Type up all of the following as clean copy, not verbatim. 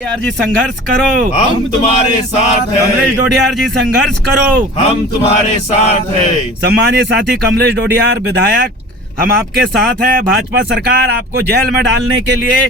डोडियार जी संघर्ष करो, हम तुम्हारे साथ हैं। कमलेश डोडियार जी संघर्ष करो, हम तुम्हारे साथ हैं। सम्मानीय साथी कमलेश डोडियार विधायक, हम आपके साथ हैं। भाजपा सरकार आपको जेल में डालने के लिए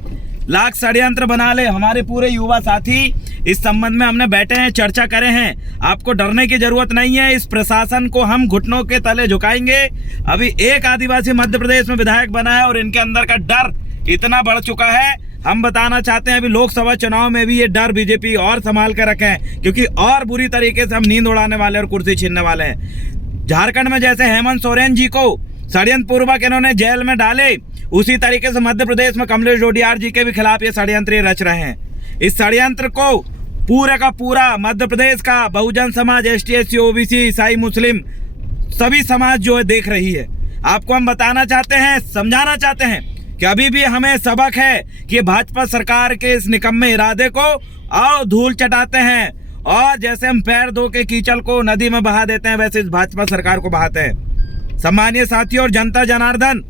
लाख षड्यंत्र बना ले। हमारे पूरे युवा साथी इस संबंध में हमने बैठे हैं, चर्चा करे हैं। आपको डरने की जरूरत नहीं है। इस प्रशासन को हम घुटनों के तले झुकाएंगे। अभी एक आदिवासी मध्य प्रदेश में विधायक बना है और इनके अंदर का डर इतना बढ़ चुका है। हम बताना चाहते हैं अभी लोकसभा चुनाव में भी ये डर बीजेपी और संभाल कर रखे हैं, क्योंकि और बुरी तरीके से हम नींद उड़ाने वाले और कुर्सी छीनने वाले हैं। झारखंड में जैसे हेमंत सोरेन जी को षड्यंत्र पूर्वक इन्होंने जेल में डाले, उसी तरीके से मध्य प्रदेश में कमलेश डोडियार जी के भी खिलाफ ये षड्यंत्र रच रहे हैं। इस षड्यंत्र को पूरे का पूरा मध्य प्रदेश का Bahujan Samaj, ST SC OBC ईसाई मुस्लिम सभी समाज जो है देख रही है। आपको हम बताना चाहते हैं, समझाना चाहते हैं कि अभी भी हमें सबक है कि भाजपा सरकार के इस निकम्मे इरादे को आओ धूल चटाते हैं, और जैसे हम पैर धो के कीचड़ को नदी में बहा देते हैं वैसे इस भाजपा सरकार को बहाते हैं। सम्मानीय साथियों और जनता जनार्दन,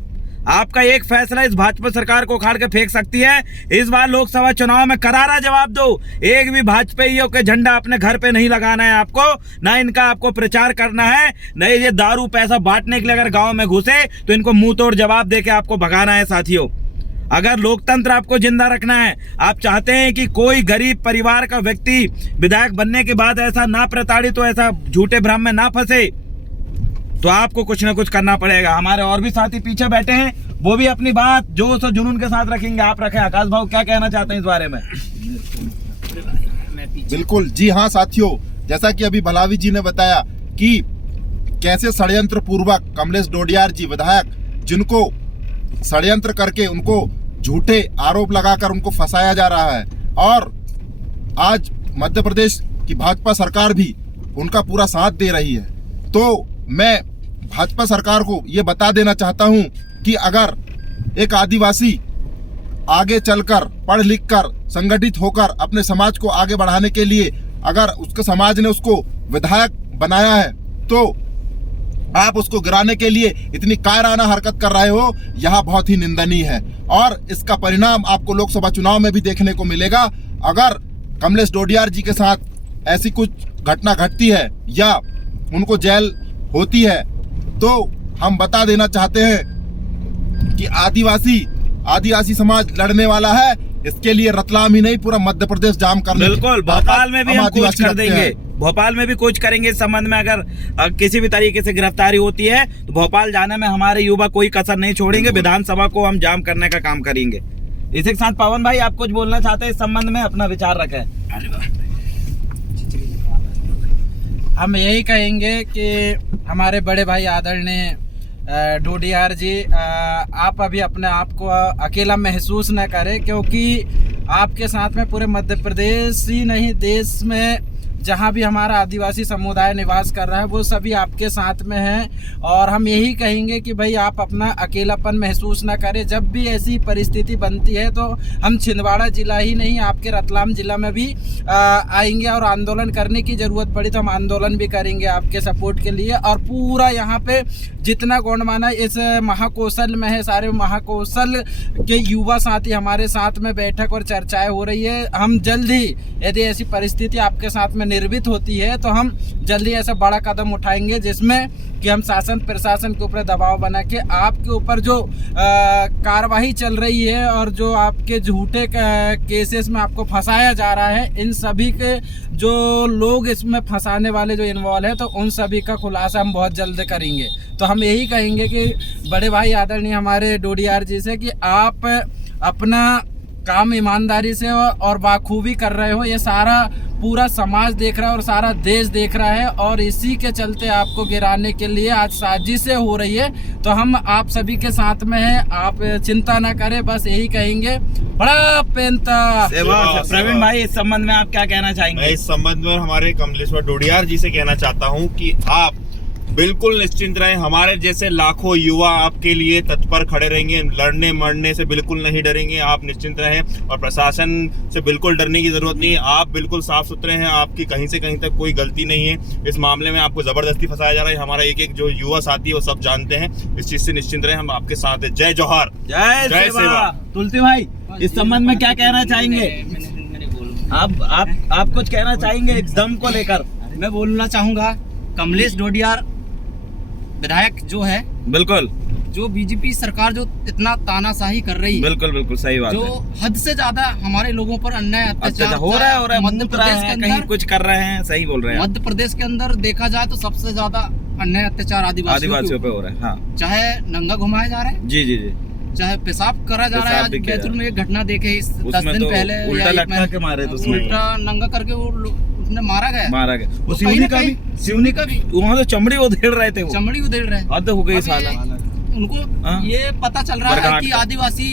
आपका एक फैसला इस भाजपा सरकार को उखाड़ के फेंक सकती है। इस बार लोकसभा चुनाव में करारा जवाब दो। एक भी भाजपाइयों के झंडा अपने घर पे नहीं लगाना है आपको, ना इनका आपको प्रचार करना है, न ये दारू पैसा बांटने के लिए अगर गांव में घुसे तो इनको मुंह तोड़ जवाब देके आपको भगाना है। साथियों, अगर लोकतंत्र आपको जिंदा रखना है, आप चाहते हैं कि कोई गरीब परिवार का व्यक्ति विधायक बनने के बाद ऐसा ना प्रताड़ित हो, ऐसा झूठे भ्रम में ना फंसे, तो आपको कुछ ना कुछ करना पड़ेगा। हमारे और भी साथी पीछे बैठे हैं, वो भी अपनी बात जोश और जुनून के साथ रखेंगे। आप रखें। आकाश भाव क्या कहना चाहते हैं इस बारे में? बिल्कुल जी हाँ साथियों, जैसा कि अभी भलावी जी ने बताया कि कैसे षड्यंत्र पूर्वक कमलेश डोडियार जी विधायक, जिनको षड्यंत्र करके उनको झूठे आरोप लगाकर उनको फंसाया जा रहा है, और आज मध्य प्रदेश की भाजपा सरकार भी उनका पूरा साथ दे रही है। तो मैं भाजपा सरकार को ये बता देना चाहता हूं कि अगर एक आदिवासी आगे चलकर पढ़ लिख कर संगठित होकर अपने समाज को आगे बढ़ाने के लिए अगर उसके समाज ने उसको विधायक बनाया है, तो आप उसको गिराने के लिए इतनी कायराना हरकत कर रहे हो, यह बहुत ही निंदनीय है। और इसका परिणाम आपको लोकसभा चुनाव में भी देखने को मिलेगा। अगर कमलेश डोडियार जी के साथ ऐसी कुछ घटना घटती है या उनको जेल होती है, तो हम बता देना चाहते हैं कि आदिवासी समाज लड़ने वाला है। इसके लिए रतलाम ही नहीं, पूरा मध्य प्रदेश जाम कर लेंगे। बिल्कुल, भोपाल में भी हम कुछ कर देंगे। भोपाल में भी कुछ करेंगे इस संबंध में। अगर किसी भी तरीके से गिरफ्तारी होती है तो भोपाल जाने में हमारे युवा कोई कसर नहीं छोड़ेंगे। विधानसभा को हम जाम करने का काम करेंगे। इसी के साथ पवन भाई, आप कुछ बोलना चाहते हैं इस संबंध में? अपना विचार रखें। हम यही कहेंगे कि हमारे बड़े भाई आदरणीय डोडियार जी, आप अभी अपने आप को अकेला महसूस न करें, क्योंकि आपके साथ में पूरे मध्य प्रदेश ही नहीं, देश में जहाँ भी हमारा आदिवासी समुदाय निवास कर रहा है वो सभी आपके साथ में हैं। और हम यही कहेंगे कि भाई आप अपना अकेलापन महसूस ना करें। जब भी ऐसी परिस्थिति बनती है तो हम छिंदवाड़ा जिला ही नहीं, आपके रतलाम जिला में भी आएंगे, और आंदोलन करने की ज़रूरत पड़ी तो हम आंदोलन भी करेंगे आपके सपोर्ट के लिए। और पूरा यहाँ पे जितना गौंडमाना इस महाकौशल में है, सारे महाकौशल के युवा साथी हमारे साथ में बैठक और चर्चाएँ हो रही है। हम जल्द ही, यदि ऐसी परिस्थिति आपके साथ में निर्मित होती है तो हम जल्दी ऐसा बड़ा कदम उठाएंगे जिसमें कि हम शासन प्रशासन के ऊपर दबाव बना के आपके ऊपर जो कार्रवाई चल रही है और जो आपके झूठे केसेस में आपको फंसाया जा रहा है, इन सभी के जो लोग इसमें फंसाने वाले जो इन्वॉल्व है, तो उन सभी का खुलासा हम बहुत जल्द करेंगे। तो हम यही कहेंगे कि बड़े भाई आदरणीय हमारे डोडियार जी से कि आप अपना काम ईमानदारी से और बाखूबी कर रहे हो। ये सारा पूरा समाज देख रहा है और सारा देश देख रहा है, और इसी के चलते आपको गिराने के लिए आज साजिशें हो रही है। तो हम आप सभी के साथ में हैं, आप चिंता ना करें, बस यही कहेंगे। बड़ा पेंता प्रवीण भाई, इस संबंध में आप क्या कहना चाहेंगे? मैं इस संबंध में हमारे कमलेश डोडियार जी से कहना चाहता हूं कि आप बिल्कुल निश्चिंत रहें। हमारे जैसे लाखों युवा आपके लिए तत्पर खड़े रहेंगे, लड़ने मरने से बिल्कुल नहीं डरेंगे। आप निश्चिंत रहें, और प्रशासन से बिल्कुल डरने की जरूरत नहीं है। आप बिल्कुल साफ सुथरे हैं, आपकी कहीं से कहीं तक कोई गलती नहीं है। इस मामले में आपको जबरदस्ती फंसाया जा रहा है। हमारा एक एक जो युवा साथी है वो सब जानते हैं। इस चीज से निश्चिंत रहें, हम आपके साथ हैं। जय जोहार, जय सेवा। तुलसी भाई, इस संबंध में क्या कहना चाहेंगे? आप कुछ कहना चाहेंगे एक दम को लेकर? मैं बोलना चाहूंगा, कमलेश डोडियार विधायक जो है, बिल्कुल जो बीजेपी सरकार जो इतना तानाशाही कर रही है, बिल्कुल बिल्कुल सही बात जो है। हद से ज्यादा हमारे लोगों पर अन्याय अत्याचार हो रहा है मध्य प्रदेश के कहीं अंदर, कुछ कर रहे हैं, सही बोल रहे हैं आप। मध्य प्रदेश के अंदर देखा जाए तो सबसे ज्यादा अन्याय अत्याचार आदिवासियों पे हो रहा है। हाँ चाहे नंगा घुमाया जा रहा है, जी जी जी, चाहे पेशाब करा जा रहा है। आज पेशाब भी किया बैतूल जा में एक घटना देखे इस 10 उसमें दिन तो पहले, उल्टा या लटका के मारे थे उसमें। उल्टा नंगा करके उसने मारा गया। वो तो कहीं ना सिवनी सिवनी का भी वहाँ तो चमड़ी उधेड़ रहे थे वो, चमड़ी उधेड़ रहे हैं। हद हो गई अब साला। ये उनको हाँ? ये पता चल रहा है बरगाट कि का। आदिवासी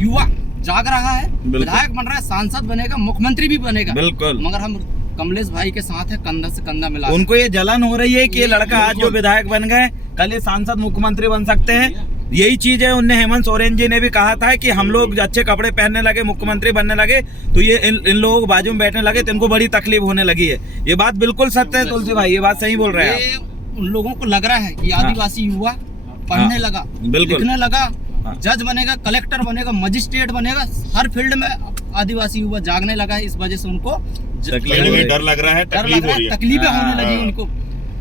युवा जाग रहा है, बिल्कुल। विधायक बन रहा है, सांसद बनेगा, मुख्यमंत्री भी बनेगा। बिल्कुल। मगर हम कमलेश भाई के साथ है, कंधा से कंधा मिला। उनको ये जलन हो रही है कि ये लड़का आज जो विधायक बन गए, कल ये सांसद मुख्यमंत्री बन सकते हैं। यही चीज है, उनने हेमंत सोरेन जी ने भी कहा था कि हम लोग अच्छे कपड़े पहनने लगे, मुख्यमंत्री बनने लगे, तो ये इन लोगों को बाजू में बैठने लगे तो इनको बड़ी तकलीफ होने लगी है। ये बात बिल्कुल सत्य है तुलसी भाई, ये बात सही बोल रहे हैं ये उन लोगों को लग रहा है कि आदिवासी युवा पढ़ने लगा, बिल्कुल। लिखने लगा, हाँ। जज बनेगा, कलेक्टर बनेगा, मजिस्ट्रेट बनेगा, हर फील्ड में आदिवासी युवा जागने लगा है। इस वजह से उनको कहीं ना कहीं डर लग रहा है, डर तकलीफ लग हो रहा रही है, है। तकलीफें हाँ। होने लगी उनको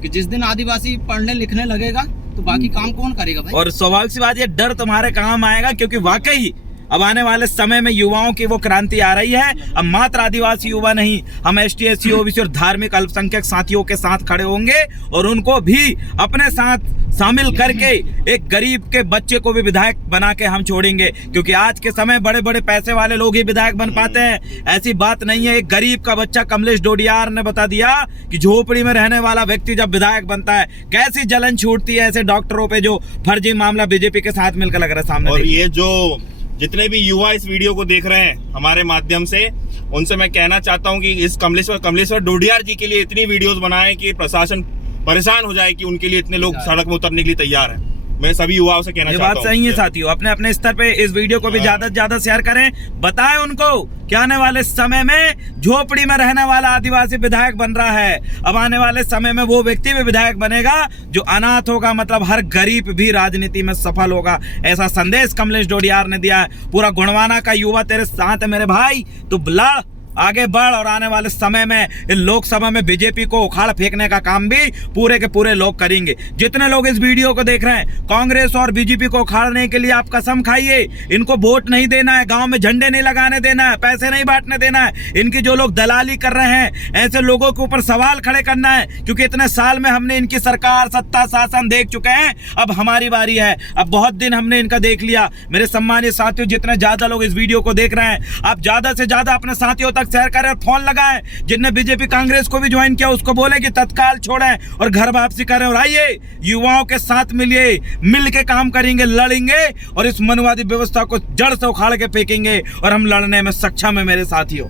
कि जिस दिन आदिवासी पढ़ने लिखने लगेगा तो बाकी काम कौन करेगा भाई। और स्वाभाविक सी बात, ये डर तुम्हारे काम आएगा, क्योंकि वाकई अब आने वाले समय में युवाओं की वो क्रांति आ रही है। अब मात्र आदिवासी युवा नहीं, हम ST SC OBC और धार्मिक अल्पसंख्यक साथियों के साथ खड़े होंगे और उनको भी अपने साथ शामिल करके एक गरीब के बच्चे को भी विधायक बना के हम छोड़ेंगे। क्योंकि आज के समय बड़े बड़े पैसे वाले लोग ही विधायक बन पाते हैं, ऐसी बात नहीं है। एक गरीब का बच्चा कमलेश डोडियार ने बता दिया कि झोपड़ी में रहने वाला व्यक्ति जब विधायक बनता है कैसी जलन छूटती है ऐसे डॉक्टरों पे जो फर्जी मामला बीजेपी के साथ मिलकर लग रहा है सामने। और ये जो जितने भी युवा इस वीडियो को देख रहे हैं हमारे माध्यम से, उनसे मैं कहना चाहता हूं कि इस कमलेश्वर डोडियार जी के लिए इतनी वीडियोस बनाएं कि प्रशासन परेशान हो जाए कि उनके लिए इतने लोग सड़क में उतरने के लिए तैयार हैं। मैं सभी युवाओं से कहना ये चाहता बात हूं। सही है साथियों, अपने अपने स्तर पे इस वीडियो को भी ज्यादा से ज्यादा शेयर करें, बताएं उनको कि आने वाले समय में झोपड़ी में रहने वाला आदिवासी विधायक बन रहा है। अब आने वाले समय में वो व्यक्ति भी विधायक बनेगा जो अनाथ होगा, मतलब हर गरीब भी राजनीति में सफल होगा। ऐसा संदेश कमलेश डोडियार ने दिया है। पूरा गुणवाना का युवा तेरे साथ है मेरे भाई, तो लड़, आगे बढ़, और आने वाले समय में इन लोकसभा में बीजेपी को उखाड़ फेंकने का काम भी पूरे के पूरे लोग करेंगे। जितने लोग इस वीडियो को देख रहे हैं, कांग्रेस और बीजेपी को उखाड़ने के लिए आप कसम खाइए, इनको वोट नहीं देना है, गांव में झंडे नहीं लगाने देना है, पैसे नहीं बांटने देना है। इनकी जो लोग दलाली कर रहे हैं ऐसे लोगों के ऊपर सवाल खड़े करना है, क्योंकि इतने साल में हमने इनकी सरकार, सत्ता, शासन देख चुके हैं। अब हमारी बारी है, अब बहुत दिन हमने इनका देख लिया। मेरे सम्मानित साथियों, जितने ज्यादा लोग इस वीडियो को देख रहे हैं, आप ज्यादा से ज्यादा अपने साथियों शेयर करें और फोन लगाएं। जिनने बीजेपी कांग्रेस को भी ज्वाइन किया उसको बोले कि तत्काल छोड़ें और घर वापसी करें। और आइए युवाओं के साथ मिलिए, मिल के काम करेंगे, लड़ेंगे और इस मनवादी व्यवस्था को जड़ से उखाड़ के फेंकेंगे और हम लड़ने में सक्षम है मेरे साथियों।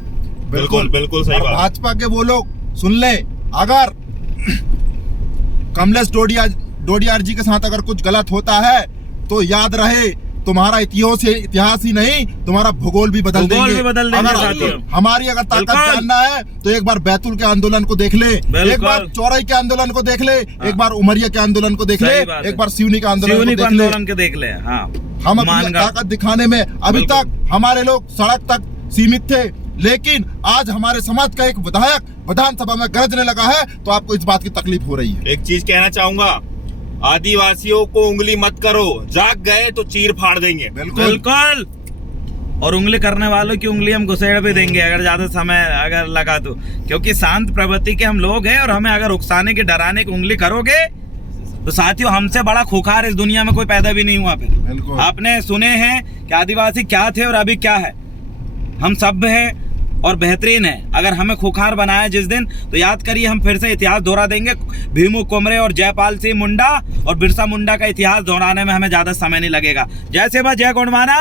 बिल्कुल बिल्कुल सही और बात। भाजपा के वो लोग सुन ले, अगर कमलेश डोडियार जी के साथ अगर कुछ गलत होता है तो याद रहे, तुम्हारा इतिहास ही नहीं, तुम्हारा भूगोल भी बदल देंगे। अगर हमारी अगर ताकत जानना है तो एक बार बैतूल के आंदोलन को देख ले, एक बार चौराई के आंदोलन को देख ले, एक बार उमरिया के आंदोलन को देख ले, एक बार सिवनी के आंदोलन को देख ले। हाँ, हम अपनी ताकत दिखाने में अभी तक हमारे लोग सड़क तक सीमित थे, लेकिन आज हमारे समाज का एक विधायक विधानसभा में गरजने लगा है तो आपको इस बात की तकलीफ हो रही है। एक चीज कहना चाहूंगा, आदिवासियों को उंगली मत करो, जाग गए तो चीर फाड़ देंगे। बिल्कुल। और उंगली करने वालों की उंगली हम घुसेड़ भी देंगे अगर ज्यादा समय अगर लगा तो, क्योंकि शांत प्रवृत्ति के हम लोग हैं। और हमें अगर उकसाने की, डराने की उंगली करोगे तो साथियों हमसे बड़ा खूंखार इस दुनिया में कोई पैदा भी नहीं हुआ। फिर आपने सुने हैं कि आदिवासी क्या थे और अभी क्या है। हम सभ्य हैं और बेहतरीन है। अगर हमें खूंखार बनाया जिस दिन, तो याद करिए हम फिर से इतिहास दोहरा देंगे। भीमू कोमरे और जयपाल सिंह मुंडा और बिरसा मुंडा का इतिहास दोहराने में हमें ज्यादा समय नहीं लगेगा। जय सेवा, जय गोंडवाना,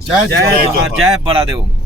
जय जय बड़ा देव।